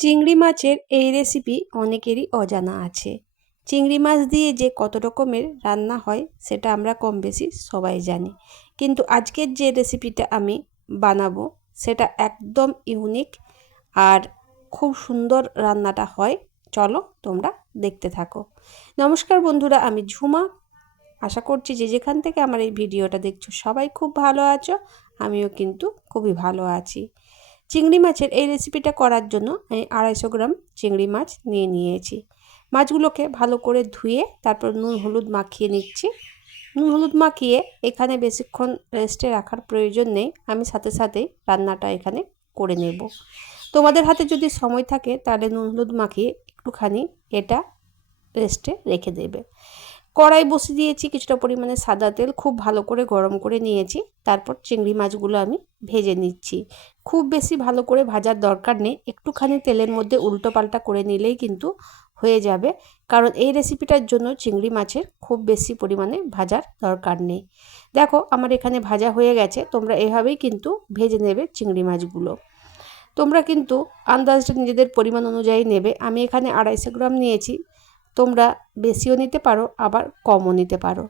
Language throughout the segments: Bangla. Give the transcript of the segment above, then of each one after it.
চিংড়ি মাছের এই রেসিপি অনেকেরই অজানা আছে। চিংড়ি মাছ দিয়ে যে কত রকমের রান্না হয় সেটা আমরা কম বেশি সবাই জানি, কিন্তু আজকের যে রেসিপিটা আমি বানাবো সেটা একদম ইউনিক আর খুব সুন্দর রান্নাটা হয়। চলো তোমরা দেখতে থাকো। নমস্কার বন্ধুরা, আমি ঝুমা। আশা করছি যে যেখান থেকে আমার এই ভিডিওটা দেখছো সবাই খুব ভালো আছো। আমিও কিন্তু খুবই ভালো আছি। চিংড়ি মাছের এই রেসিপিটা করার জন্য আমি 250 গ্রাম চিংড়ি মাছ নিয়েছি। মাছগুলোকে ভালো করে ধুয়ে তারপর নুন হলুদ মাখিয়ে নিচ্ছি। নুন হলুদ মাখিয়ে এখানে বেশিক্ষণ রেস্টে রাখার প্রয়োজন নেই, আমি সাথে সাথেই রান্নাটা এখানে করে নেব। তোমাদের হাতে যদি সময় থাকে তাহলে নুন হলুদ মাখিয়ে একটুখানি এটা রেস্টে রেখে দেবে। কড়াই বসিয়ে দিয়েছি, কিছুটা পরিমাণে সাদা তেল খুব ভালো করে গরম করে নিয়েছি। তারপর চিংড়ি মাছগুলো আমি ভেজে নিচ্ছি। খুব বেশি ভালো করে ভাজার দরকার নেই, একটুখানি তেলের মধ্যে উল্টো পাল্টা করে নিলেই কিন্তু হয়ে যাবে, কারণ এই রেসিপিটার জন্য চিংড়ি মাছের খুব বেশি পরিমাণে ভাজার দরকার নেই। দেখো আমার এখানে ভাজা হয়ে গেছে, তোমরা এভাবেই কিন্তু ভেজে নেবে চিংড়ি মাছগুলো। তোমরা কিন্তু আন্দাজটা নিজেদের পরিমাণ অনুযায়ী নেবে। আমি এখানে 250 গ্রাম নিয়েছি, তোমরা বেশিও নিতে পারো আবার কমও নিতে পারো।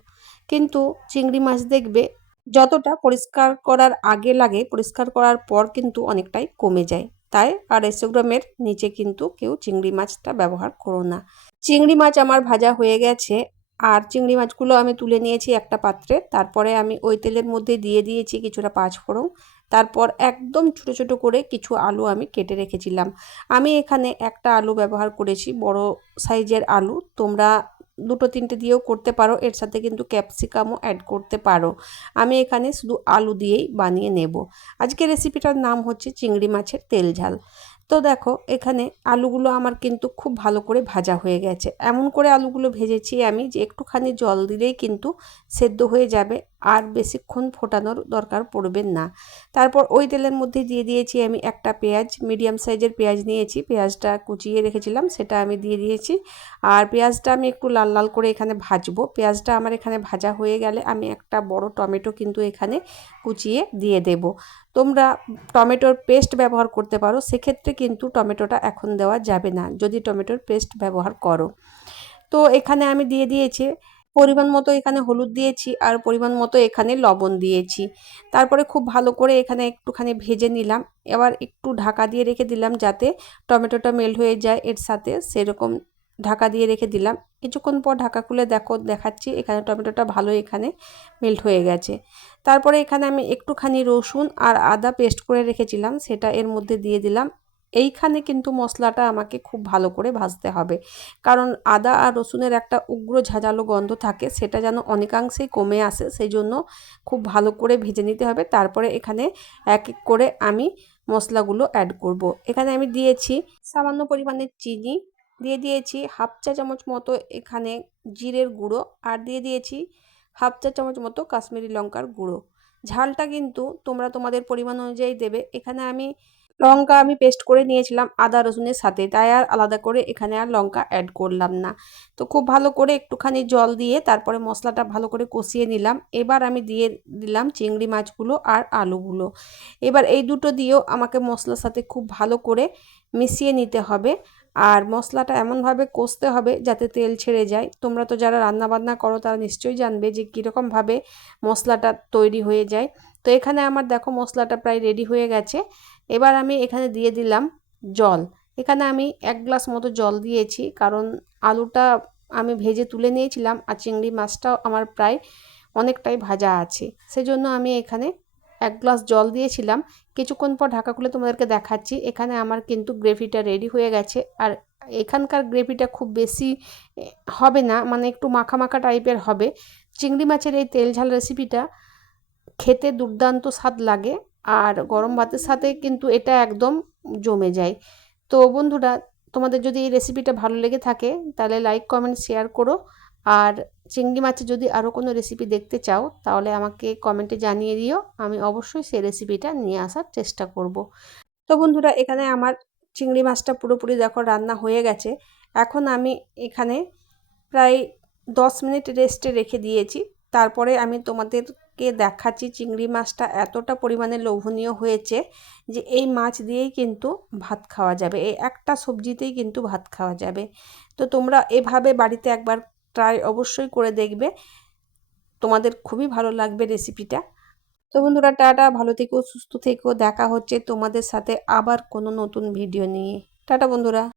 কিন্তু চিংড়ি মাছ দেখবে যতটা পরিষ্কার করার আগে লাগে, পরিষ্কার করার পর কিন্তু অনেকটাই কমে যায়। তাই 250 গ্রামের নিচে কিন্তু কেউ চিংড়ি মাছটা ব্যবহার করো না। চিংড়ি মাছ আমার ভাজা হয়ে গেছে, আর চিংড়ি মাছগুলো আমি তুলে নিয়েছি একটা পাত্রে। তারপরে আমি ওই তেলের মধ্যে দিয়ে দিয়েছি কিছুটা পাঁচফোড়ন। তারপর একদম ছোটো ছোটো করে কিছু আলু আমি কেটে রেখেছিলাম। আমি এখানে একটা আলু ব্যবহার করেছি, বড় সাইজের আলু। তোমরা দুটো তিনটে দিয়েও করতে পারো, এর সাথে কিন্তু ক্যাপসিকামও অ্যাড করতে পারো। আমি এখানে শুধু আলু দিয়েই বানিয়ে নেব। আজকের রেসিপিটার নাম হচ্ছে চিংড়ি মাছের তেল ঝাল। তো দেখো এখানে আলুগুলো আমার কিন্তু খুব ভালো করে ভাজা হয়ে গেছে। এমন করে আলুগুলো ভেজেছি আমি যে একটুখানি জল দিলেই কিন্তু সেদ্ধ হয়ে যাবে, আর বেশিক্ষণ ফোটানোর দরকার পড়বে না। তারপর ওই তেলের মধ্যে দিয়ে দিয়েছি আমি একটা পেঁয়াজ, মিডিয়াম সাইজের পেঁয়াজ নিয়েছি। পেঁয়াজটা কুচিয়ে রেখেছিলাম, সেটা আমি দিয়ে দিয়েছি। আর পেঁয়াজটা আমি একটু লাল লাল করে এখানে ভাজবো। পেঁয়াজটা আমার এখানে ভাজা হয়ে গেলে আমি একটা বড় টমেটো কিন্তু এখানে কুচিয়ে দিয়ে দেব। তোমরা টমেটোর পেস্ট ব্যবহার করতে পারো, সেক্ষেত্রে কিন্তু টমেটোটা এখন দেওয়া যাবে না যদি টমেটোর পেস্ট ব্যবহার করো। তো এখানে আমি দিয়ে দিয়েছি পরিমাণ মতো, এখানে হলুদ দিয়েছি আর পরিমাণ মতো এখানে লবণ দিয়েছি। তারপরে খুব ভালো করে এখানে একটুখানি ভেজে নিলাম। এবার একটু ঢাকা দিয়ে রেখে দিলাম যাতে টমেটোটা মেল্ট হয়ে যায় এর সাথে, সেরকম ঢাকা দিয়ে রেখে দিলাম। কিছুক্ষণ পর ঢাকা খুলে দেখাচ্ছি এখানে টমেটোটা ভালো এখানে মেল্ট হয়ে গেছে। তারপরে এখানে আমি একটুখানি রসুন আর আদা পেস্ট করে রেখেছিলাম, সেটা এর মধ্যে দিয়ে দিলাম। এইখানে কিন্তু মশলাটা আমাকে খুব ভালো করে ভাজতে হবে, কারণ আদা আর রসুনের একটা উগ্র ঝাঁঝালো গন্ধ থাকে, সেটা যেন অনেকাংশেই কমে আসে, সেই জন্য খুব ভালো করে ভেজে নিতে হবে। তারপরে এখানে এক এক করে আমি মশলাগুলো অ্যাড করব। এখানে আমি দিয়েছি সামান্য পরিমাণের চিনি, দিয়ে দিয়েছি হাফ চা চামচ মতো এখানে জিরের গুঁড়ো, আর দিয়ে দিয়েছি হাফ চা চামচ মতো কাশ্মীরি লঙ্কার গুঁড়ো। ঝালটা কিন্তু তোমরা তোমাদের পরিমাণ অনুযায়ী দেবে। এখানে আমি লঙ্কা আমি পেস্ট করে নিয়েছিলাম আদা রসুনের সাথে, তাই আর আলাদা করে এখানে আর লঙ্কা অ্যাড করলাম না। তো খুব ভালো করে একটুখানি জল দিয়ে তারপরে মশলাটা ভালো করে কষিয়ে নিলাম। এবার আমি দিয়ে দিলাম চিংড়ি মাছগুলো আর আলুগুলো। এবার এই দুটো দিয়েও আমাকে মশলার সাথে খুব ভালো করে মিশিয়ে নিতে হবে, আর মশলাটা এমনভাবে কষতে হবে যাতে তেল ছেড়ে যায়। তোমরা তো যারা রান্নাবান্না করো তারা নিশ্চয়ই জানবে যে কীরকমভাবে মশলাটা তৈরি হয়ে যায়। তো এখানে আমার দেখো মশলাটা প্রায় রেডি হয়ে গেছে। এবার আমি এখানে দিয়ে দিলাম জল। এখানে আমি 1 গ্লাস মতো জল দিয়েছি, কারণ আলুটা আমি ভেজে তুলে নিয়েছিলাম আর চিংড়ি মাছটাও আমার প্রায় অনেকটাই ভাজা আছে, সেজন্য আমি এখানে 1 গ্লাস জল দিয়েছিলাম। কিছুক্ষণ পর ঢাকা খুলে তোমাদেরকে দেখাচ্ছি। এখানে আমার কিন্তু গ্রেভিটা রেডি হয়ে গেছে, আর এখানকার গ্রেভিটা খুব বেশি হবে না, মানে একটু মাখা মাখা টাইপের হবে। চিংড়ি মাছের এই তেল ঝাল রেসিপিটা খেতে দুর্দান্ত স্বাদ লাগে, আর গরম ভাতের সাথে কিন্তু এটা একদম জমে যায়। তো বন্ধুরা, তোমাদের যদি এই রেসিপিটা ভালো লেগে থাকে তাহলে লাইক কমেন্ট শেয়ার করো, আর চিংড়ি মাছের যদি আরও কোনো রেসিপি দেখতে চাও তাহলে আমাকে কমেন্টে জানিয়ে দিও, আমি অবশ্যই সেই রেসিপিটা নিয়ে আসার চেষ্টা করব। তো বন্ধুরা, এখানে আমার চিংড়ি মাছটা পুরোপুরি দেখো রান্না হয়ে গেছে। এখন আমি এখানে প্রায় 10 মিনিট রেস্টে রেখে দিয়েছি। তারপরে আমি তোমাদেরকে তোমাদেরকে দেখাচ্ছি চিংড়ি মাছটা এতটা পরিমাণে লোভনীয় হয়েছে যে এই মাছ দিয়েই কিন্তু ভাত খাওয়া যাবে, এই একটা সবজিতেই কিন্তু ভাত খাওয়া যাবে। তো তোমরা এভাবে বাড়িতে একবার ট্রাই অবশ্যই করে দেখবে, তোমাদের খুবই ভালো লাগবে রেসিপিটা। তো বন্ধুরা টাটা, ভালো থেকো, সুস্থ থেকো, দেখা হচ্ছে তোমাদের সাথে আবার কোনো নতুন ভিডিও নিয়ে। টাটা বন্ধুরা।